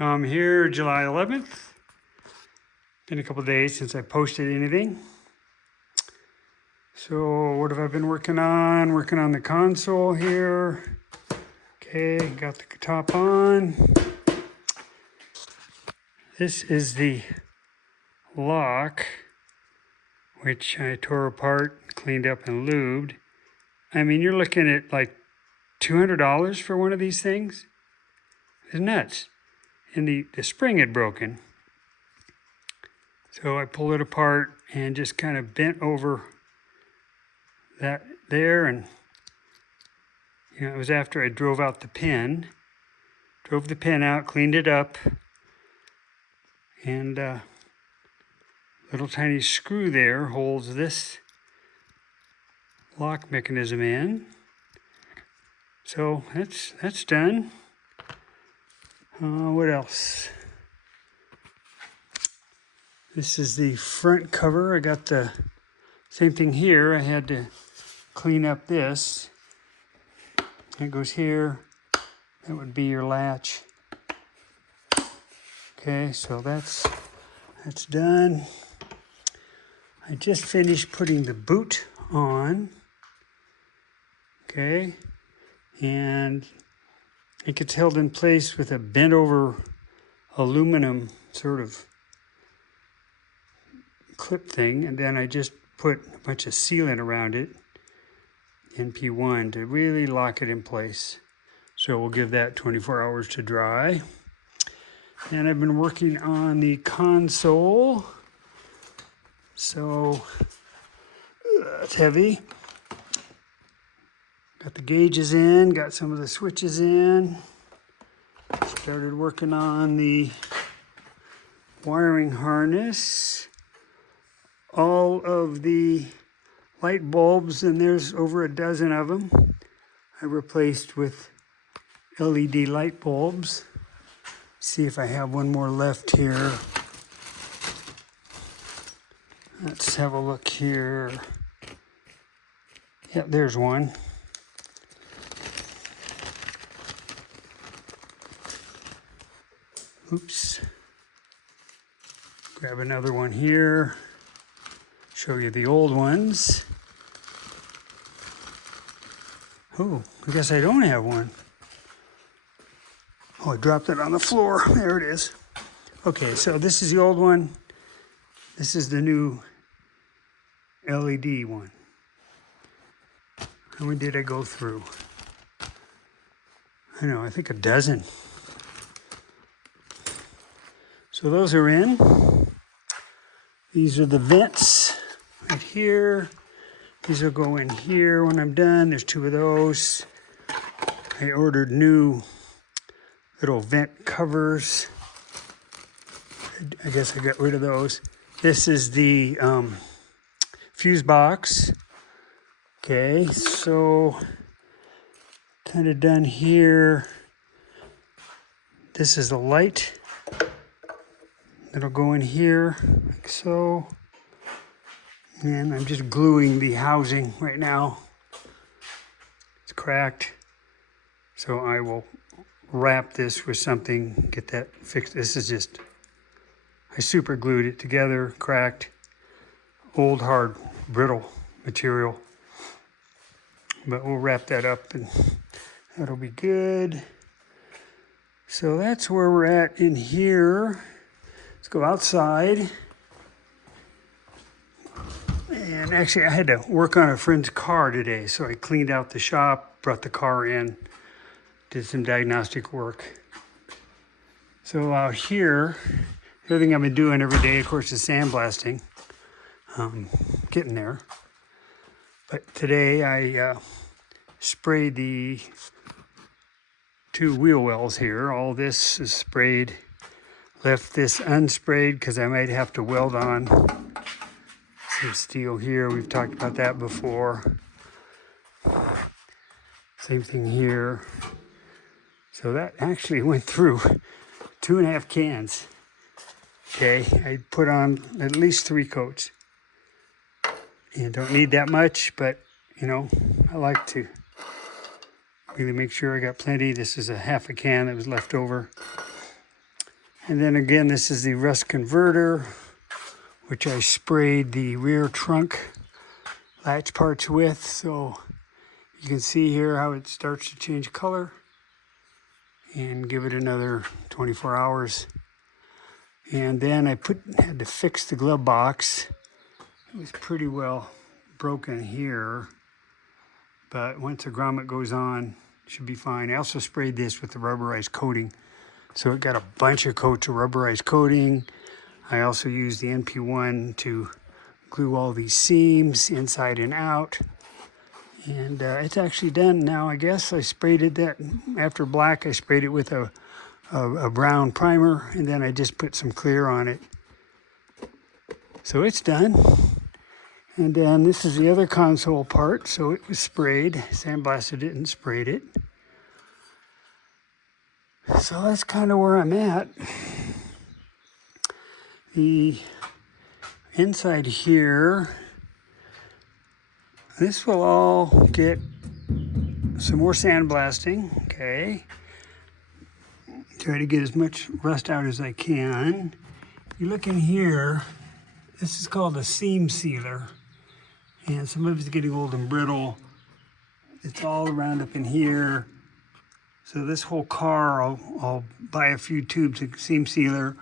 Here, July 11th. Been a couple days since I posted anything. So what have I been working on? Working on the console here. Okay, got the top on. This is the lock, which I tore apart, cleaned up, and lubed. I mean, you're looking at like $200 for one of these things. It's nuts. And the spring had broken. So I pulled it apart and just kind of bent over that there, and it was after I drove out the pin. Drove the pin out, cleaned it up, and little tiny screw there holds this lock mechanism in. So that's done. What else? This is the front cover. I got the same thing here. I had to clean up this. It goes here. That would be your latch. Okay, so that's done. I just finished putting the boot on. Okay, and it gets held in place with a bent over aluminum sort of clip thing, and then I just put a bunch of sealant around it, NP1, to really lock it in place. So we'll give that 24 hours to dry. And I've been working on the console. So it's heavy. Got the gauges in, got some of the switches in. Started working on the wiring harness. All of the light bulbs, and there's over a dozen of them, I replaced with LED light bulbs. See if I have one more left here. Let's have a look here. Yep, there's one. Oops. Grab another one here. Show you the old ones. Oh, I guess I don't have one. Oh, I dropped it on the floor. There it is. Okay, so this is the old one. This is the new LED one. How many did I go through? I know, I think a dozen. So those are in. These are the vents right here. These will go in here when I'm done. There's two of those. I ordered new little vent covers. I guess I got rid of those. This is the fuse box. Okay, so kind of done here. This is the light. That'll go in here, like so. And I'm just gluing the housing right now. It's cracked. So I will wrap this with something, get that fixed. This is just, I super glued it together, cracked, old, hard, brittle material. But we'll wrap that up and that'll be good. So that's where we're at in here. Let's go outside. And actually, I had to work on a friend's car today, so I cleaned out the shop, brought the car in, did some diagnostic work. So out here, everything I've been doing every day, of course, is sandblasting. Getting there. But today I sprayed the two wheel wells here. All this is sprayed. Left this unsprayed because I might have to weld on some steel here. We've talked about that before. Same thing here. So that actually went through 2.5 cans. Okay, I put on at least 3 coats. And don't need that much, but I like to really make sure I got plenty. This is a half a can that was left over. And then again, this is the rust converter, which I sprayed the rear trunk latch parts with. So you can see here how it starts to change color, and give it another 24 hours. And then I had to fix the glove box. It was pretty well broken here, but once the grommet goes on, it should be fine. I also sprayed this with the rubberized coating, so it got a bunch of coats of rubberized coating. I also used the NP1 to glue all these seams inside and out. And it's actually done now, I guess. I sprayed it after black, I sprayed it with a brown primer, and then I just put some clear on it. So it's done. And then this is the other console part. So it was sprayed, sandblasted it and sprayed it. So that's kind of where I'm at. The inside here, this will all get some more sandblasting, okay? Try to get as much rust out as I can. If you look in here, this is called a seam sealer. And some of it's getting old and brittle. It's all around up in here. So this whole car, I'll buy a few tubes of seam sealer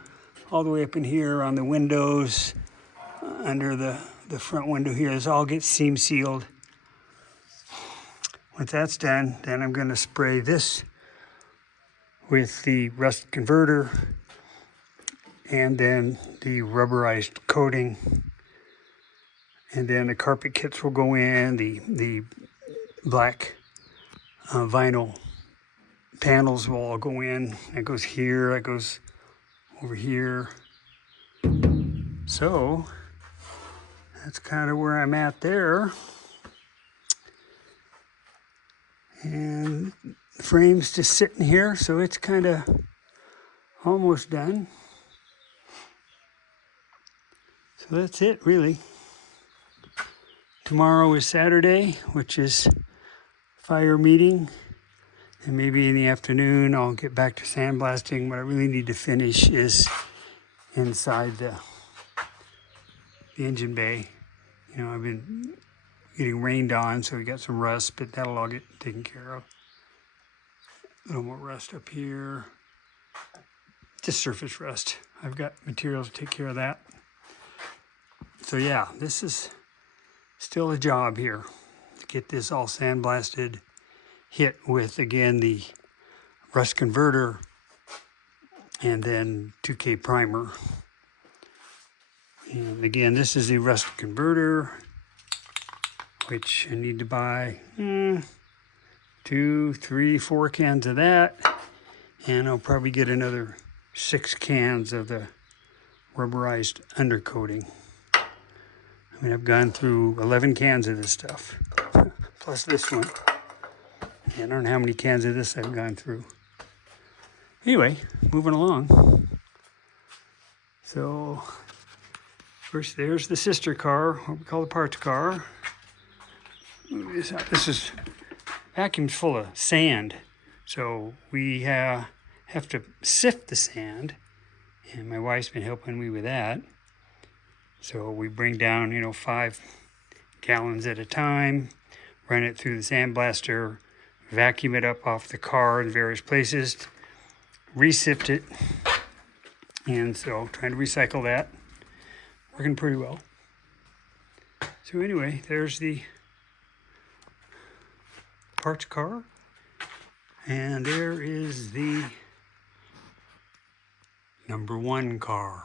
all the way up in here on the windows, under the front window here. This all gets seam sealed. Once that's done, then I'm gonna spray this with the rust converter and then the rubberized coating. And then the carpet kits will go in, the black vinyl panels will all go in. That goes here, that goes over here. So that's kind of where I'm at there. And the frame's just sitting here, so it's kind of almost done. So that's it, really. Tomorrow is Saturday, which is fire meeting. And maybe in the afternoon, I'll get back to sandblasting. What I really need to finish is inside the engine bay. You know, I've been getting rained on, so we got some rust, but that'll all get taken care of. A little more rust up here. Just surface rust. I've got materials to take care of that. So yeah, this is still a job here to get this all sandblasted, hit with, again, the rust converter and then 2K primer. And again, this is the rust converter, which I need to buy 2, 3, 4 cans of that. And I'll probably get another 6 cans of the rubberized undercoating. I mean, I've gone through 11 cans of this stuff, plus this one. I don't know how many cans of this I've gone through. Anyway, moving along. So, first there's the sister car, what we call the parts car. This is vacuum's full of sand, so we have to sift the sand, and my wife's been helping me with that. So we bring down, 5 gallons at a time, run it through the sandblaster, vacuum it up off the car in various places, re-sift it, and so trying to recycle that. Working pretty well. So anyway, there's the parts car, and there is the #1 car.